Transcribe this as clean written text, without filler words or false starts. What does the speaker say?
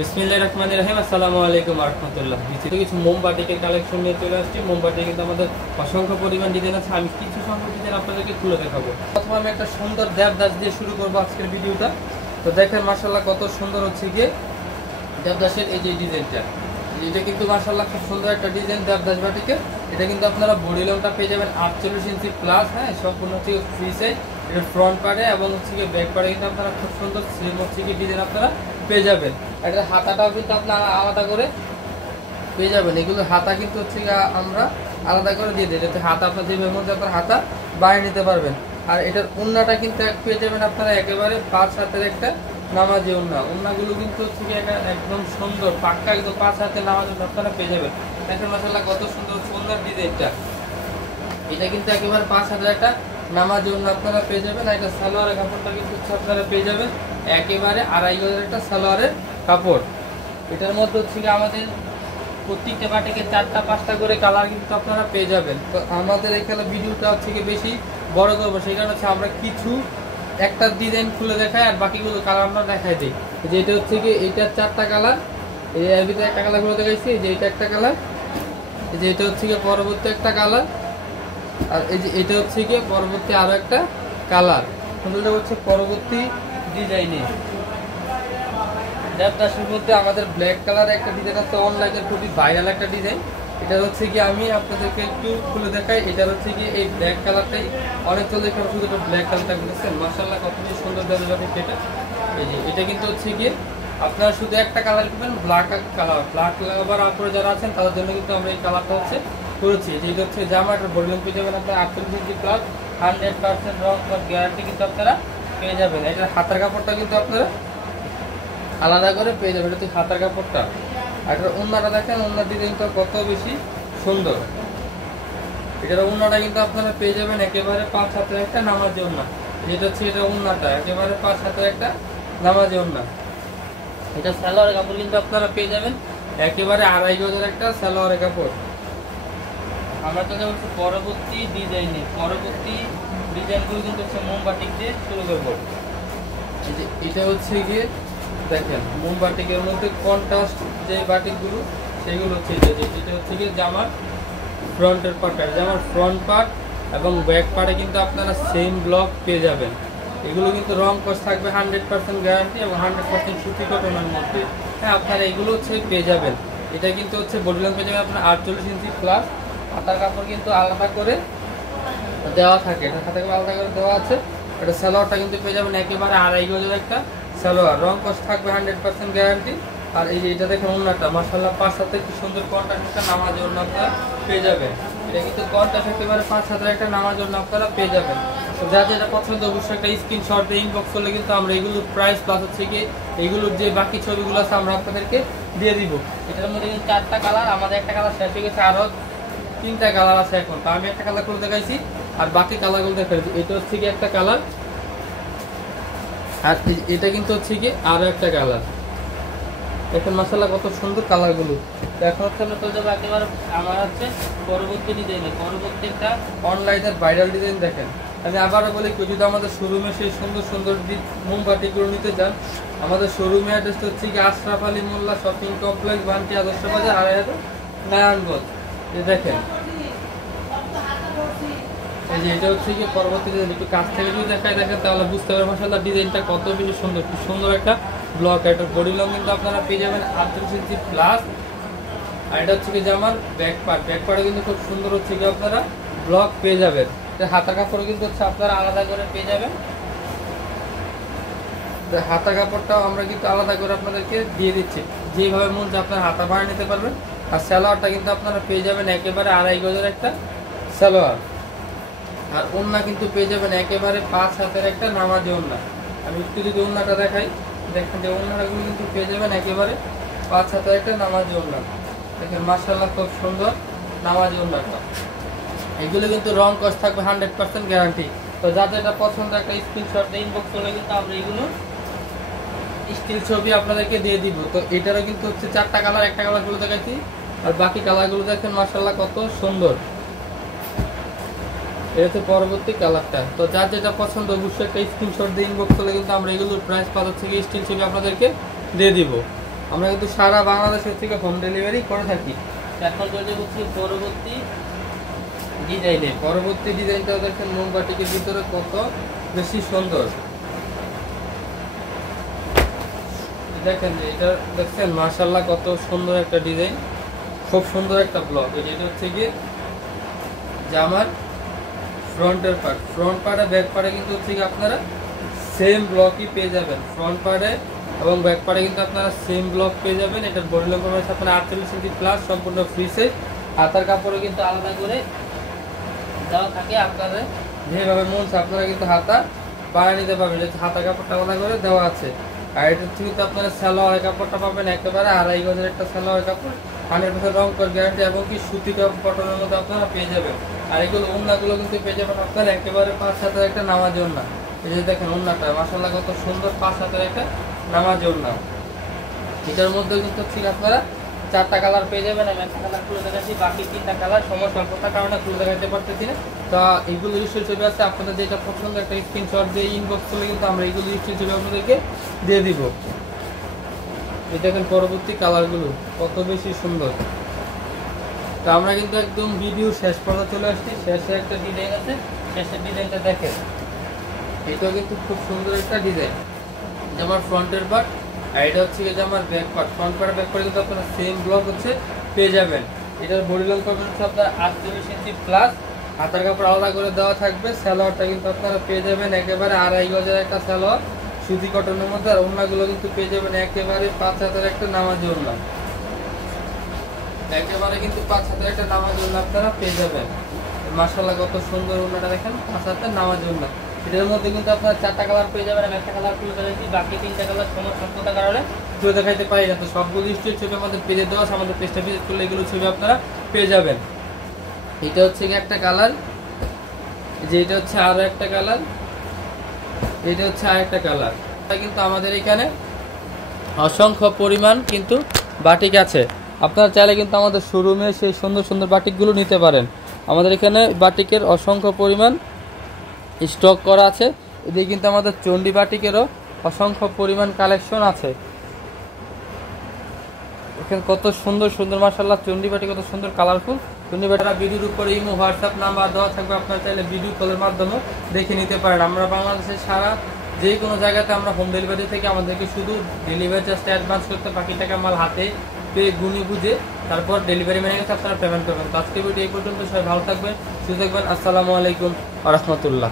বিসমিল্লাহির রহমানির রহিম। আসসালামু আলাইকুম ওয়া রাহমাতুল্লাহ। কিছু মোমবাতিকের কালেকশন নিয়ে চলে আসছি। মোমবাতি কিন্তু আমাদের অসংখ্য পরিমাণ ডিজাইন আছে। আমি কিছু সংখ্যক ডিজাইন আপনাদেরকে খুলে দেখাবো। প্রথমে আমি একটা সুন্দর দেবদাস দিয়ে শুরু করবো আজকের ভিডিওটা। তো দেখেন মাশাআল্লাহ কত সুন্দর হচ্ছে গিয়ে দেবদাসের এই যে ডিজাইনটা। এটা কিন্তু মাশাআল্লাহ খুব সুন্দর একটা ডিজাইন দেবদাস বাটিকের। এটা কিন্তু আপনারা বডি লংটা পেয়ে যাবেন 48 ইঞ্চি প্লাস। হ্যাঁ, সম্পূর্ণ হচ্ছে ফ্রি সাইজ। এটা ফ্রন্ট পার্টে এবং হচ্ছে গিয়ে ব্যাক পার্টে কিন্তু আপনারা খুব সুন্দর স্লিম হচ্ছে গিয়ে ডিজাইন আপনারা পেয়ে যাবেন। এটা হাতাটাও কিন্তু আপনারা আলাদা করে পেয়ে যাবেন। এগুলো হাতা কিন্তু হচ্ছে আমরা আলাদা করে দিয়ে দিই, যাতে হাতা আপনার যেভাবে মধ্যে আপনার হাতা বানিয়ে নিতে পারবেন। আর এটার ওন্নাটা কিন্তু পেয়ে যাবেন আপনারা একেবারে 5 হাতের একটা নামাজি ওন্না। ওন্নাগুলো কিন্তু হচ্ছে একদম সুন্দর পাক্কা, একদম 5 হাতের নামাজি ওন্না আপনারা পেয়ে যাবেন। দেখেন মাশাআল্লাহ কত সুন্দর সুন্দর ডিজাইনটা। এটা কিন্তু একেবারে 5 হাতের একটা নামাজি ওন্না আপনারা পেয়ে যাবেন। আর এটা সালোয়ারের কাপড়টা কিন্তু আপনারা পেয়ে যাবেন একেবারে 2.5 গজের একটা সালোয়ারের কাপড়। এটার মধ্যে হচ্ছে আমাদের প্রত্যেকটা বাটিকে 4টা-5টা করে কালার কিন্তু আপনারা পেয়ে যাবেন। তো আমাদের এখানে ভিডিওটা হচ্ছে বেশি বড় করবো, সেই কারণে হচ্ছে আমরা কিছু একটা ডিজাইন খুলে দেখাই আর বাকিগুলো কালার আমরা দেখাই দিই। যেটা হচ্ছে কি এইটার 4টা কালার, এর ভিতরে একটা কালার গুলো দেখাইছি, যে এটা একটা কালার, এই যে এটা হচ্ছে গিয়ে পরবর্তী একটা কালার, আর এই যে এটা হচ্ছে গিয়ে পরবর্তী আরো একটা কালার। এটা হচ্ছে পরবর্তী ডিজাইনে দেবদাসের মধ্যে আমাদের ব্ল্যাক কালারের একটা ডিজাইন আছে, অনলাইনের খুবই ভাইরাল একটা ডিজাইন। এটা হচ্ছে কি আমি আপনাদেরকে একটু খুলে দেখাই। এটা হচ্ছে কি এই ব্ল্যাক কালারটাই অনেক চলে, এখানে শুধু একটা ব্ল্যাক কালারটা বুঝেছেন মাশাআল্লাহ কত সুন্দর দেবদাস এটা। এই যে এটা কিন্তু হচ্ছে কি আপনারা শুধু একটা কালার পাবেন, ব্ল্যাক কালার। ব্ল্যাক লাভার আপনারা যারা আছেন তাদের জন্য কিন্তু আমরা এই কালারটা হচ্ছে করেছি। যেটা হচ্ছে জামা একটা বডি লং পেয়ে যাবেন আপনারা 48 ইঞ্চি প্লাস, 100% রং গ্যারান্টি কিন্তু আপনারা পেয়ে যাবেন। এটা হাতার কাপড়টা কিন্তু আপনারা আলাদা করে পেয়ে যাবেন। এটা হাতার কাপড়টা। আর এটার ওন্নাটা দেখেন, ওন্নার ডিজাইনটা কত বেশি সুন্দর। এটার ওন্নাটা কিন্তু আপনারা পেয়ে যাবেন একেবারে 5 হাতের একটা নামাজি ওন্না। যেটা হচ্ছে এটা ওন্নাটা একেবারে 5 হাতের একটা নামাজি ওন্না। এটা সালোয়ারের কাপড় কিন্তু আপনারা পেয়ে যাবেন একেবারে 2.5 গজের একটা সালোয়ারের কাপড়। আমরা তো হচ্ছে পরবর্তী ডিজাইনগুলো কিন্তু হচ্ছে মোমবাটিক দিয়ে শুরু করবো। এটা হচ্ছে গিয়ে দেখেন মোমবাটিকের মধ্যে কন্ট্রাস্ট যে বাটিকগুলো সেগুলো হচ্ছে এটা হচ্ছে গিয়ে জামার ফ্রন্টের পার্টটা, জামার ফ্রন্ট পার্ট এবং ব্যাক পার্টে কিন্তু আপনারা সেম ব্লক পেয়ে যাবেন। এগুলো কিন্তু রং কস থাকবে 100% গ্যারান্টি এবং 100% সুতি কটনের মধ্যে। হ্যাঁ, আপনারা এগুলো হচ্ছে পেয়ে যাবেন। এটা কিন্তু হচ্ছে বডি লং পেয়ে যাবেন আপনার 48 ইঞ্চি প্লাস। হাতার কাপড় কিন্তু আলাদা করে দেওয়া থাকে, এটা হাতে আলাদা করে দেওয়া আছে। এটা সালোয়ারটা কিন্তু পেয়ে যাবেন একেবারে 2.5 গজের একটা সালোয়ার, রং কস্ট থাকবে 100% গ্যারান্টি। আর এই যে এটা দেখেন ওন্নাটা মাশাআল্লাহ 5 হাতে কি সুন্দর কন্ট্রাস্ট একটা নামাজি ওন্না আপনারা পেয়ে যাবেন। এটা কিন্তু কন্ট্রাস্ট একেবারে 5 হাতের একটা নামাজি ওন্না আপনারা পেয়ে যাবেন। তো যা যেটা পছন্দ অবশ্যই একটা স্ক্রিনশট দিয়ে ইনবক্স করলে কিন্তু আমরা এগুলোর প্রাইস প্লাস হচ্ছে কি এইগুলোর যে বাকি ছবিগুলো আছে আমরা আপনাদেরকে দিয়ে দিব। এটার মধ্যে কিন্তু 4টা কালার, আমাদের একটা কালার শেষ হয়ে গেছে, আরো 3টা কালার আছে এখন। তো আমি একটা কালার করে দেখাইছি আর বাকি কালারগুলো দেখাইছি। এটা হচ্ছে কি একটা কালার, আর এটা কিন্তু হচ্ছে কি আরো একটা কালার। দেখেন মাশাআল্লাহ কত সুন্দর কালারগুলো। এখন হচ্ছে আমরা চলে যাবো একেবারে আমার হচ্ছে পরবর্তী ডিজাইনে। পরবর্তীটা অনলাইনের ভাইরাল ডিজাইন। দেখেন আমি আবারও বলি, কেউ যদি আমাদের শোরুমে সেই সুন্দর সুন্দর মোমবাতিগুলো নিতে চান, আমাদের শোরুমে অ্যাড্রেসটা হচ্ছে কি আশরাফ আলী মোল্লা শপিং কমপ্লেক্স, বান্টি আদর্শ বাজার, আড়াইহাট, নারায়ণগঞ্জ। এই দেখেন এই যে এটা হচ্ছে কি পরবর্তী ডিজাইন। একটু কাছ থেকে যদি দেখায় দেখেন তাহলে বুঝতে পারবেন মাশাআল্লাহ ডিজাইনটা কত বেশি সুন্দর। খুব সুন্দর একটা ব্লক। এটা বডি লং কিন্তু আপনারা পেয়ে যাবেন 48 ইঞ্চি প্লাস। আর এটা হচ্ছে কি জামার ব্যাক পার্ট, ব্যাক পার্টে কিন্তু খুব সুন্দর হচ্ছে কি আপনারা ব্লক পেয়ে যাবেন। এটা হাতার কাপড় কিন্তু হচ্ছে আপনারা আলাদা করে পেয়ে যাবেন। হাতার কাপড়টাও আমরা কিন্তু আলাদা করে আপনাদেরকে দিয়ে দিচ্ছি, যেভাবে মন আপনারা হাতা বানিয়ে নিতে পারবেন। আর সালোয়ারটা কিন্তু আপনারা পেয়ে যাবেন একেবারে 2.5 গজের একটা সালোয়ার। আর ওন্না কিন্তু পেয়ে যাবেন একেবারে 5 হাতের একটা নামাজি ওন্না। আমি একটু যদি ওন্নাটা দেখাই, দেখেন যে ওন্নাগুলো কিন্তু পেয়ে যাবেন একেবারে 5 হাতের একটা নামাজি ওন্না। দেখেন মাশাআল্লাহ খুব সুন্দর নামাজি ওন্নাটা। এগুলো কিন্তু রং কস থাকবে 100% গ্যারান্টি। তো যাদের এটা পছন্দ একটা স্ক্রিনশট দিয়ে ইনবক্স করলে কিন্তু আমরা এগুলো স্টিল ছবি আপনাদেরকে দিয়ে দিব। তো এটারও কিন্তু হচ্ছে 4টা কালার, একটা কালার গুলো দেখাচ্ছি আর বাকি কালারগুলো দেখেন মাশাআল্লাহ কত সুন্দর। এটা হচ্ছে পরবর্তী কালারটা। তো যার যেটা পছন্দ অবশ্যই একটা স্ক্রিনশট দিয়ে ইনবক্স করলে কিন্তু আমরা এগুলোর প্রাইস পাওয়া থেকে স্টিল ছবি আপনাদেরকে দিয়ে দিব। আমরা কিন্তু সারা বাংলাদেশের থেকে হোম ডেলিভারি করে থাকি। এখন যদি হচ্ছে পরবর্তী ডিজাইনটা দেখেন মোমবাটিকের ভিতরে কত বেশি সুন্দর। দেখেন এটা দেখছেন মাশাআল্লাহ কত সুন্দর একটা ডিজাইন, খুব সুন্দর একটা ব্লক। এটা হচ্ছে কি জামার ফ্রন্টের ফ্রন্ট পার্টে ব্যাক পার্টে কিন্তু হচ্ছে কি আপনারা সেম ব্লকই পেয়ে যাবেন। ফ্রন্ট পার্টে এবং ব্যাক পার্টে কিন্তু আপনারা সেম ব্লক পেয়ে যাবেন। এটার বডি লং হচ্ছে আপনারা 48 ইঞ্চি প্লাস, সম্পূর্ণ ফ্রি সাইজ। হাতার কাপড়ও কিন্তু আলাদা করে দেওয়া থাকে। আপনাদের যেভাবে মন চায় আপনারা কিন্তু হাতা বাড়া নিতে পারবেন, হাতার কাপড়টা আলাদা করে দেওয়া আছে। আর এটা কিন্তু আপনারা সালোয়ারের কাপড়টা পাবেন একেবারে 2.5 গজের একটা সালোয়ারের কাপড়, 100% রং কর গ্যারান্টি এবং কি সুতি কটনের মধ্যে আপনারা পেয়ে যাবেন। আর এগুলো ওড়নাগুলো কিন্তু পেয়ে যাবেন আপনারা একেবারে 5 হাতের একটা নামাজি ওড়না। এই যে দেখেন ওড়নাটা মাশাআল্লাহ কত সুন্দর, 5 হাতের একটা নামাজি ওড়না। এটার মধ্যে কিন্তু ঠিক আপনারা 4টা কালার পেয়ে যাবেন। আমি একটা কালার খুলে দেখাচ্ছি, বাকি 3টা কালার সময় স্বল্পতার কারণে খুলে দেখাতে পারতেছি না। তো এইগুলো স্টিল ছবি আছে, আপনাদের যেটা পছন্দ একটা স্ক্রিনশট দিয়ে ইনবক্স করলে কিন্তু আমরা এইগুলো স্টিল ছবি আপনাদেরকে দিয়ে দিব। এই দেখেন পরবর্তী কালারগুলো কত বেশি সুন্দর। তো আমরা কিন্তু একদম ভিডিও শেষ পর্যন্ত চলে আসছি। শেষে একটা ডিজাইন আছে, শেষের ডিজাইনটা দেখেন। এটাও কিন্তু খুব সুন্দর একটা ডিজাইন, জামার ফ্রন্টের পার্ট আর এটা হচ্ছে জামার back part. Front part back part কিন্তু আপনারা সেম ব্লক হচ্ছে পেয়ে যাবেন। এটার বডি লং করবেন হচ্ছে আপনার 48 ইঞ্চি প্লাস, হাতার কাপড় আলাদা করে দেওয়া থাকবে। সালোয়ারটা কিন্তু আপনারা পেয়ে যাবেন একেবারে 2.5 গজের একটা সালোয়ার সুতি কটনের মধ্যে। আর ওড়নাগুলো কিন্তু পেয়ে যাবেন একেবারে 5 হাতের একটা নামাজি ওড়না, একেবারে কিন্তু 5 হাতের একটা নামাজি ওড়না আপনারা পেয়ে যাবেন। মাশাআল্লাহ কত সুন্দর ওড়নাটা দেখেন, 5 হাতের নামাজি ওড়না। এটার মধ্যে কিন্তু আপনারা 4টা কালার পেয়ে যাবেন। আমি একটা কালার খুলে দেখাচ্ছি, বাকি 3টা কালার সময় স্বল্পতার কারণে খুলে দেখাইতে পারি না। তো সবগুলো স্টিল ছবি আমাদের পেজে দেওয়া আছে, আমাদের পেজটা ভিজিট করলে এগুলো ছবি আপনারা পেয়ে যাবেন। এটা হচ্ছে কি একটা কালার, যে এটা হচ্ছে আরো একটা কালার, এটা হচ্ছে আরেকটা কালার। কিন্তু আমাদের এখানে অসংখ্য পরিমাণ কিন্তু বাটিক আছে। আপনারা চাইলে কিন্তু আমাদের শোরুমে সেই সুন্দর সুন্দর বাটিকগুলো নিতে পারেন। আমাদের এখানে বাটিকের অসংখ্য পরিমাণ স্টক করা আছে। এদিকে কিন্তু আমাদের চণ্ডী বাটিকেরও অসংখ্য পরিমাণ কালেকশন আছে। এখানে কত সুন্দর সুন্দর মাশাআল্লাহ চণ্ডী বাটিক, কত সুন্দর কালারফুল চণ্ডী বাটিরা। ভিডিওর উপরে ইমো হোয়াটসঅ্যাপ নাম্বার দেওয়া থাকবে, আপনারা চাইলে ভিডিও কলের মাধ্যমে দেখে নিতে পারেন। আমরা বাংলাদেশের সারা যে কোনো জায়গাতে আমরা হোম ডেলিভারি থেকে, আমাদেরকে শুধু ডেলিভারি চার্জটা অ্যাডভান্স করতে, বাকি টাকা মাল হাতে পেয়ে গুনি বুঝে তারপর ডেলিভারি ম্যানের কাছে আপনারা পেমেন্ট করবেন। তো আজকের ভিডিও এই পর্যন্ত, সবাই ভালো থাকবেন, সুস্থ থাকবেন। আসসালামু আলাইকুম ওয়া রাহমাতুল্লাহ।